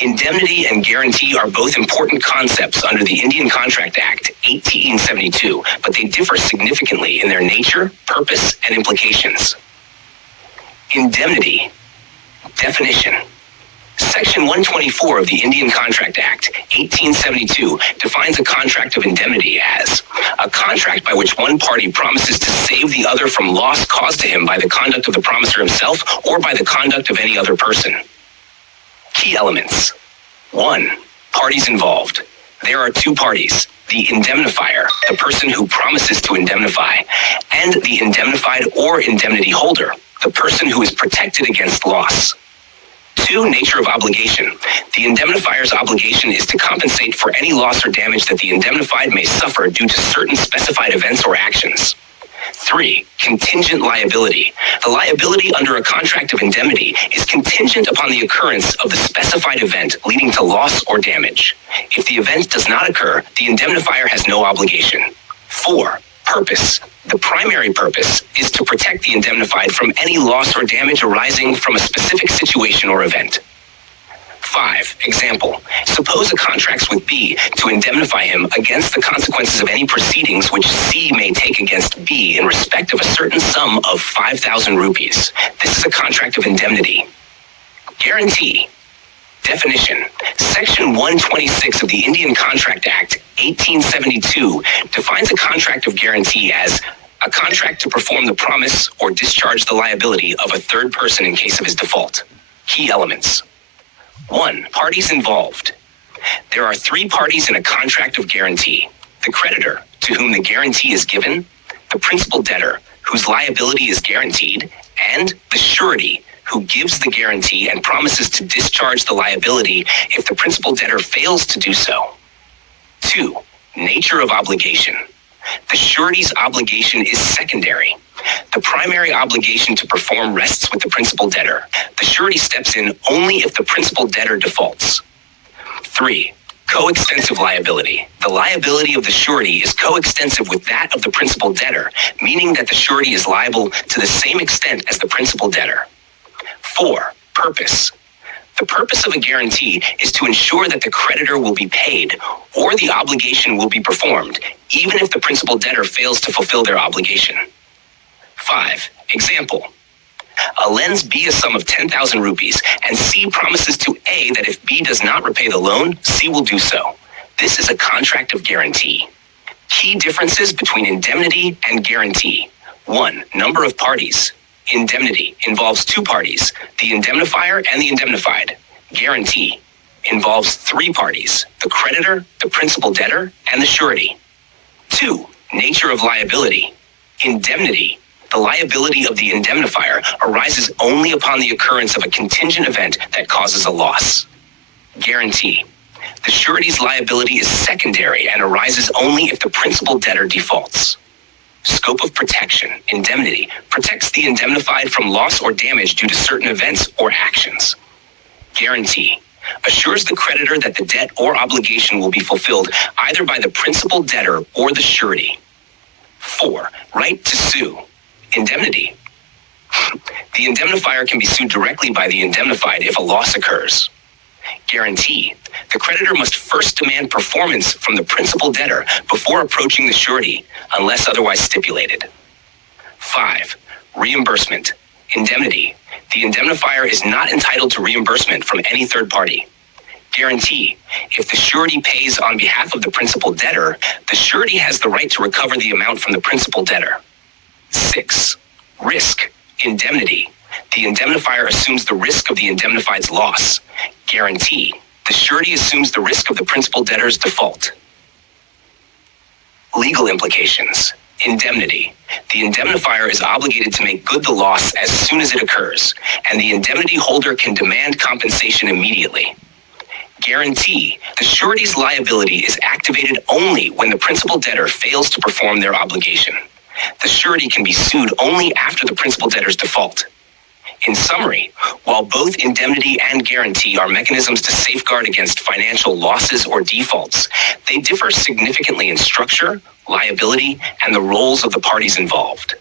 Indemnity and guarantee are both important concepts under the Indian Contract Act 1872, but they differ significantly in their nature, purpose, and implications. Indemnity. Definition. Section 124 of the Indian Contract Act 1872 defines a contract of indemnity as a contract by which one party promises to save the other from loss caused to him by the conduct of the promisor himself or by the conduct of any other person. Key elements. 1. Parties involved. There are two parties, the indemnifier, the person who promises to indemnify, and the indemnified or indemnity holder, the person who is protected against loss. 2. Nature of obligation. The indemnifier's obligation is to compensate for any loss or damage that the indemnified may suffer due to certain specified events or actions. 3. Contingent liability. The liability under a contract of indemnity is contingent upon the occurrence of the specified event leading to loss or damage. If the event does not occur, the indemnifier has no obligation. 4. Purpose. The primary purpose is to protect the indemnified from any loss or damage arising from a specific situation or event. 5. Example. Suppose a contracts with B to indemnify him against the consequences of any proceedings which C may take against B in respect of a certain sum of 5,000 rupees. This is a contract of indemnity. Guarantee. Definition. Section 126 of the Indian Contract Act 1872 defines a contract of guarantee as a contract to perform the promise or discharge the liability of a third person in case of his default. Key elements. 1. Parties involved. There are three parties in a contract of guarantee: the creditor, to whom the guarantee is given, the principal debtor, whose liability is guaranteed, and the surety, who gives the guarantee and promises to discharge the liability if the principal debtor fails to do so. 2. Nature of obligation. The surety's obligation is secondary. The primary obligation to perform rests with the principal debtor. The surety steps in only if the principal debtor defaults. 3. Coextensive liability. The liability of the surety is coextensive with that of the principal debtor, meaning that the surety is liable to the same extent as the principal debtor. 4. Purpose. The purpose of a guarantee is to ensure that the creditor will be paid or the obligation will be performed, even if the principal debtor fails to fulfill their obligation. 5. Example. A lends B a sum of 10,000 rupees, and C promises to A that if B does not repay the loan, C will do so. This is a contract of guarantee. Key differences between indemnity and guarantee. 1. Number of parties. Indemnity involves two parties, the indemnifier and the indemnified. Guarantee involves three parties, the creditor, the principal debtor, and the surety. 2. Nature of liability. Indemnity. The liability of the indemnifier arises only upon the occurrence of a contingent event that causes a loss. Guarantee. The surety's liability is secondary and arises only if the principal debtor defaults. Scope of protection. Indemnity protects the indemnified from loss or damage due to certain events or actions. Guarantee assures the creditor that the debt or obligation will be fulfilled either by the principal debtor or the surety. 4. Right to sue. Indemnity. The indemnifier can be sued directly by the indemnified if a loss occurs. Guarantee. The creditor must first demand performance from the principal debtor before approaching the surety, unless otherwise stipulated. 5. Reimbursement. Indemnity. The indemnifier is not entitled to reimbursement from any third party. Guarantee. If the surety pays on behalf of the principal debtor, the surety has the right to recover the amount from the principal debtor. 6. Risk. Indemnity. The indemnifier assumes the risk of the indemnified's loss. Guarantee. The surety assumes the risk of the principal debtor's default. Legal implications. Indemnity. The indemnifier is obligated to make good the loss as soon as it occurs, and the indemnity holder can demand compensation immediately. Guarantee. The surety's liability is activated only when the principal debtor fails to perform their obligation. The surety can be sued only after the principal debtor's default. In summary, while both indemnity and guarantee are mechanisms to safeguard against financial losses or defaults, they differ significantly in structure, liability, and the roles of the parties involved.